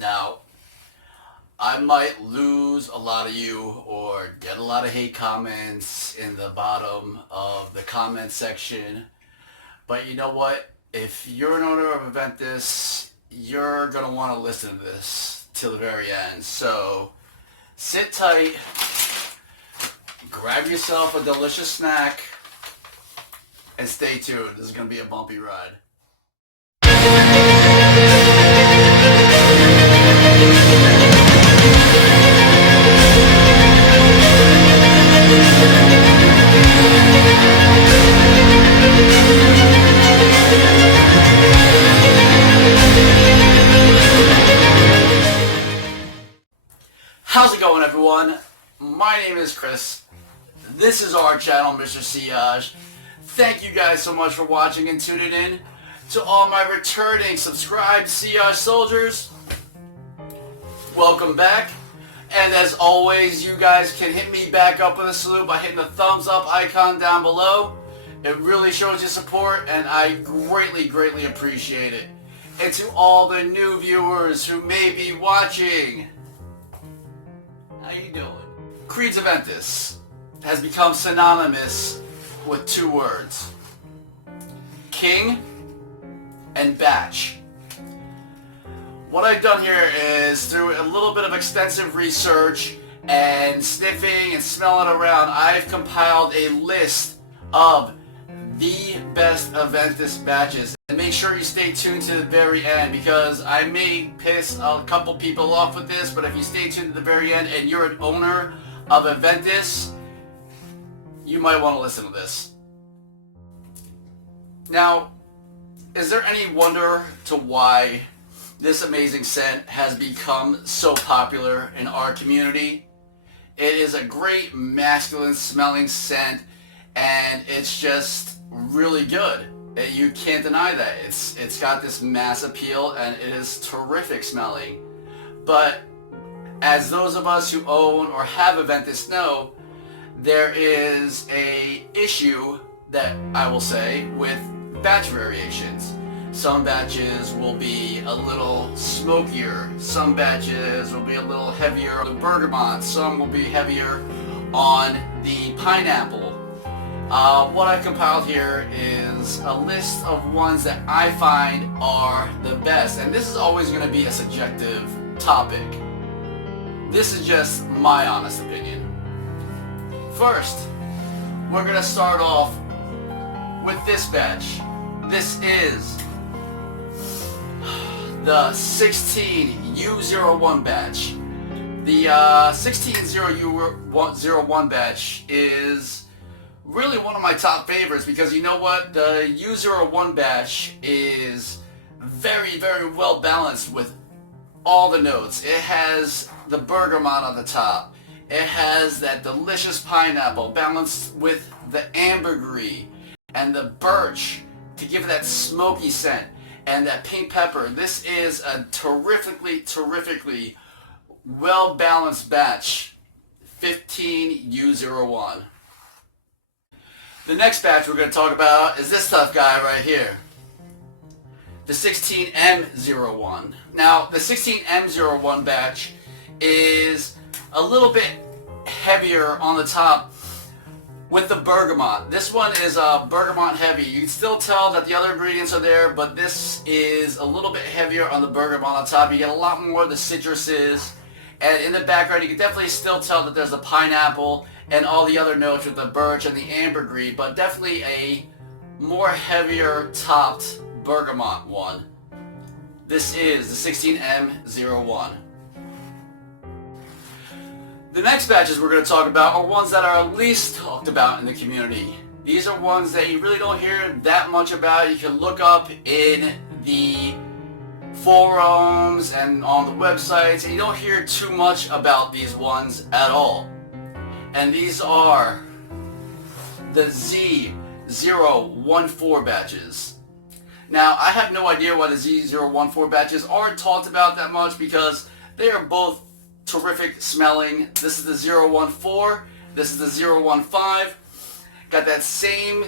Now, I might lose a lot of you or get a lot of hate comments in the bottom of the comment section. But you know what? If you're an owner of Aventus, you're going to want to listen to this till the very end. So sit tight, grab yourself a delicious snack, and stay tuned. This is going to be a bumpy ride. How's it going, everyone? My name is Chris. This is our channel, Mr. Siage. Thank you guys so much for watching and tuning in. To all my returning subscribed Siage soldiers, welcome back. And as always, you guys can hit me back up with a salute by hitting the thumbs up icon down below. It really shows your support, and I greatly appreciate it. And to all the new viewers who may be watching, how you doing? Cries Aventus has become synonymous with two words: king and batch. What I've done here is, through a little bit of extensive research and sniffing and smelling around, I've compiled a list of the best Aventus batches. And make sure you stay tuned to the very end, because I may piss a couple people off with this, but if you stay tuned to the very end and you're an owner of Aventus, you might want to listen to this. Now, is there any wonder to why this amazing scent has become so popular in our community? It is a great masculine smelling scent, and it's just really good. You can't deny that. It's got this mass appeal, and it is terrific smelling. But as those of us who own or have Aventus know, there is a issue that I will say with batch variations. Some batches will be a little smokier. Some batches will be a little heavier on the bergamot. Some will be heavier on the pineapple. What I compiled here is a list of ones that I find are the best. And this is always going to be a subjective topic. This is just my honest opinion. First, we're going to start off with this batch. This is the 16U01 batch. The 16U01 batch is really one of my top favorites, because you know what? The U01 batch is very well balanced with all the notes. It has the bergamot on the top. It has that delicious pineapple balanced with the ambergris and the birch to give it that smoky scent, and that pink pepper. This is a terrifically well balanced batch, 15U01. The next batch we're going to talk about is this tough guy right here, the 16M01. Now, the 16M01 batch is a little bit heavier on the top with the bergamot. This one is bergamot heavy. You can still tell that the other ingredients are there, but this is a little bit heavier on the bergamot on top. You get a lot more of the citruses, and in the background you can definitely still tell that there's the pineapple and all the other notes with the birch and the ambergris, but definitely a more heavier topped bergamot one. This is the 16M01. The next batches we're going to talk about are ones that are least talked about in the community. These are ones that you really don't hear that much about. You can look up in the forums and on the websites, and you don't hear too much about these ones at all. And these are the Z014 batches. Now, I have no idea why the Z014 batches aren't talked about that much, because they are both terrific smelling. This is the 014, this is the 015. Got that same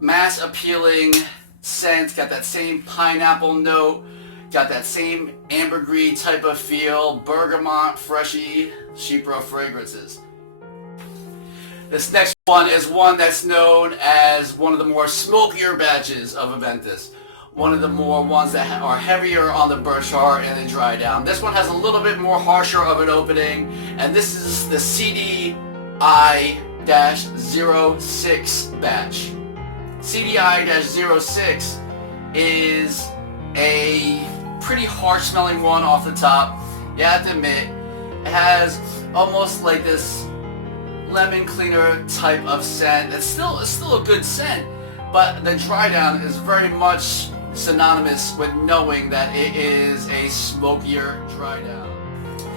mass appealing scent, got that same pineapple note, Got that same ambergris type of feel, bergamot, freshy, chypre fragrances. This next one is one that's known as one of the more smokier batches of Aventus. One of the more ones that are heavier on the birch heart and they dry down. This one has a little bit more harsher of an opening, and this is the CDI-06 batch. CDI-06 is a pretty harsh smelling one off the top. You have to admit, it has almost like this lemon cleaner type of scent. It's still a good scent, but the dry down is very much synonymous with knowing that it is a smokier dry down.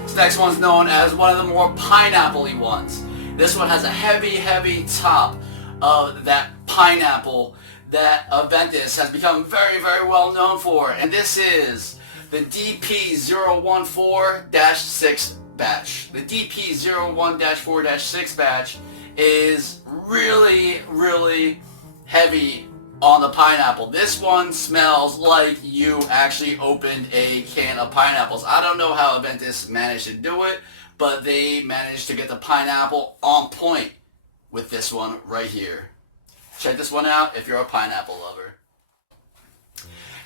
This next one's known as one of the more pineapple-y ones. This one has a heavy top of that pineapple that Aventus has become very well known for, and this is the DP014-6 batch. The DP01-4-6 batch is really heavy on the pineapple. This one smells like you actually opened a can of pineapples. I don't know how Aventus managed to do it, but they managed to get the pineapple on point with this one right here. Check this one out if you're a pineapple lover.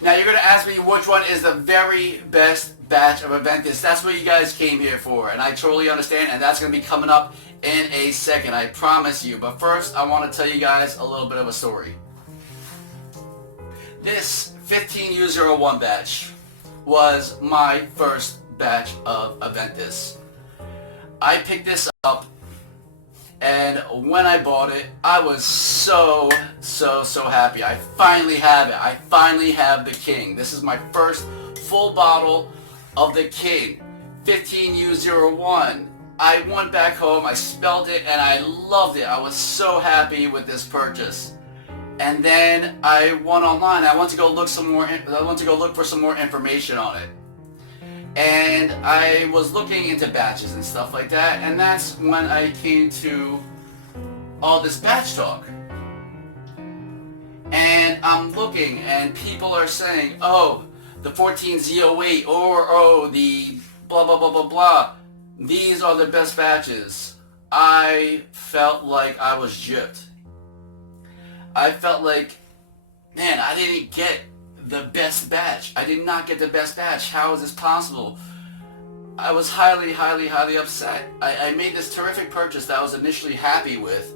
Now you're going to ask me which one is the very best batch of Aventus. That's what you guys came here for, and I totally understand, and that's going to be coming up in a second, I promise you. But first, I want to tell you guys a little bit of a story. This 15U01 batch was my first batch of Aventus. I picked this up, and when I bought it, I was so happy. I finally have it. I finally have the King. This is my first full bottle of the King, 15U01. I went back home, I smelled it, and I loved it. I was so happy with this purchase. And then I went online. I went to go look for some more information on it. And I was looking into batches and stuff like that, and that's when I came to all this batch talk. And I'm looking, and people are saying, oh, the 14Z08, or oh, the blah blah. These are the best batches. I felt like I was gypped. I felt like, man, I didn't get the best batch. I did not get the best batch. How is this possible? I was highly upset. I made this terrific purchase that I was initially happy with,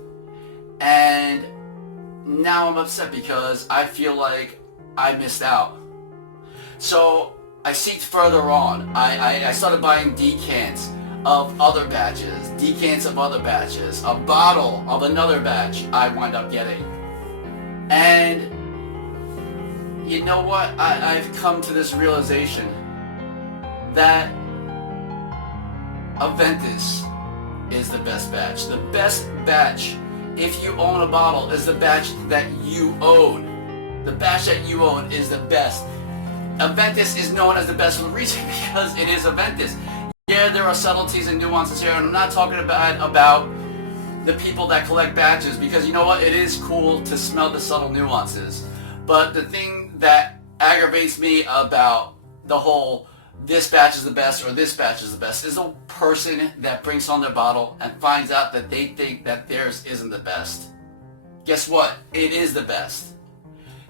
and now I'm upset because I feel like I missed out. So I seeked further on. I started buying decants of other batches, a bottle of another batch I wound up getting. And you know what? I've come to this realization that Aventus is the best batch. The best batch, if you own a bottle, is the batch that you own. The batch that you own is the best. Aventus is known as the best for the reason because it is Aventus. Yeah, there are subtleties and nuances here, and I'm not talking about the people that collect batches, because you know what? It is cool to smell the subtle nuances. But the thing that aggravates me about the whole this batch is the best or this batch is the best is a person that brings on their bottle and finds out that they think that theirs isn't the best. Guess what? It is the best.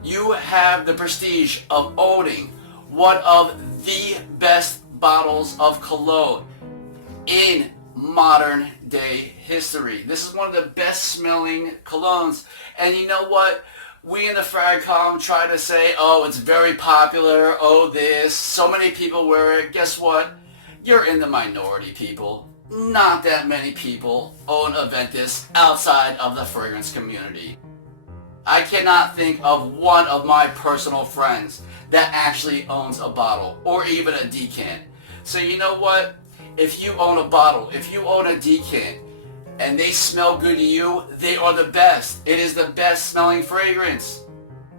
You have the prestige of owning one of the best bottles of cologne in modern day history. This is one of the best smelling colognes, and you know what? We in the Fragcom try to say, oh, it's very popular, oh this, so many people wear it. Guess what? You're in the minority, people. Not that many people own Aventus outside of the fragrance community. I cannot think of one of my personal friends that actually owns a bottle or even a decant. So you know what? If you own a bottle, if you own a decant, and they smell good to you, they are the best. It is the best smelling fragrance.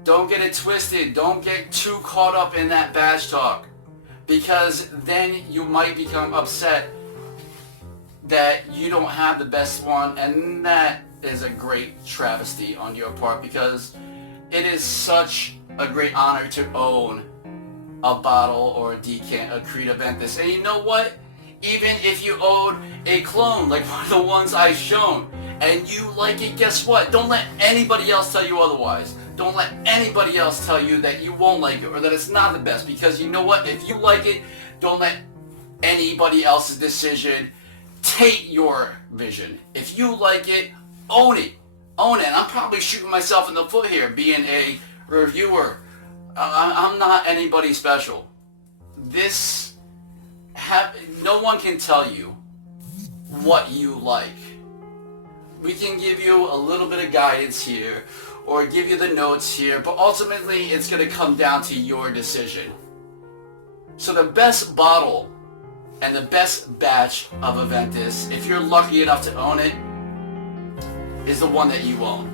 Don't get it twisted. Don't get too caught up in that batch talk, because then you might become upset that you don't have the best one, and that is a great travesty on your part, because it is such a great honor to own a bottle or a decant of Cries Aventus. And you know what? Even if you own a clone like one of the ones I've shown and you like it, guess what? Don't let anybody else tell you otherwise. Don't let anybody else tell you that you won't like it or that it's not the best, because you know what? If you like it, don't let anybody else's decision take your vision. If you like it, own it. Own it. And I'm probably shooting myself in the foot here being a reviewer. I'm not anybody special. No one can tell you what you like. We can give you a little bit of guidance here or give you the notes here, but ultimately it's going to come down to your decision. So the best bottle and the best batch of Aventus, if you're lucky enough to own it, is the one that you own.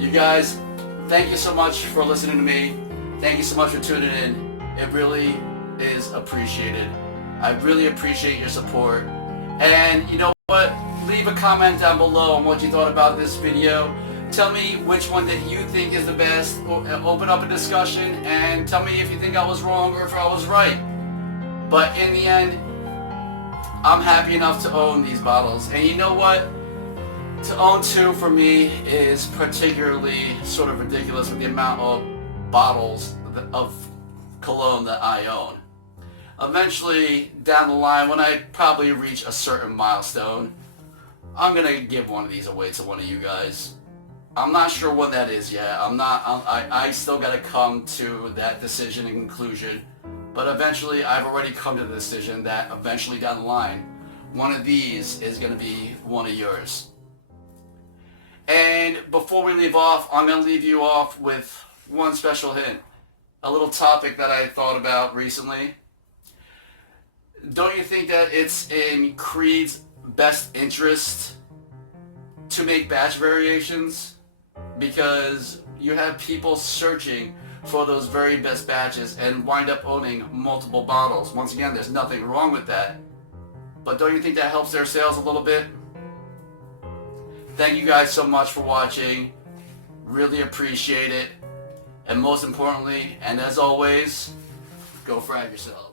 You guys, thank you so much for listening to me. Thank you so much for tuning in. It really is appreciated. I really appreciate your support. And you know what? Leave a comment down below on what you thought about this video. Tell me which one that you think is the best. Open up a discussion and tell me if you think I was wrong or if I was right. But in the end, I'm happy enough to own these bottles. And you know what? To own two for me is particularly sort of ridiculous with the amount of bottles of cologne that I own. Eventually, down the line, when I probably reach a certain milestone, I'm going to give one of these away to one of you guys. I'm not sure when that is yet. I still got to come to that decision and conclusion. But eventually, I've already come to the decision that eventually down the line, one of these is going to be one of yours. And before we leave off, I'm going to leave you off with one special hint. A little topic that I thought about recently. Don't you think that it's in Cries' best interest to make batch variations? Because you have people searching for those very best batches and wind up owning multiple bottles. Once again, there's nothing wrong with that. But don't you think that helps their sales a little bit? Thank you guys so much for watching. Really appreciate it. And most importantly, and as always, go frag yourself.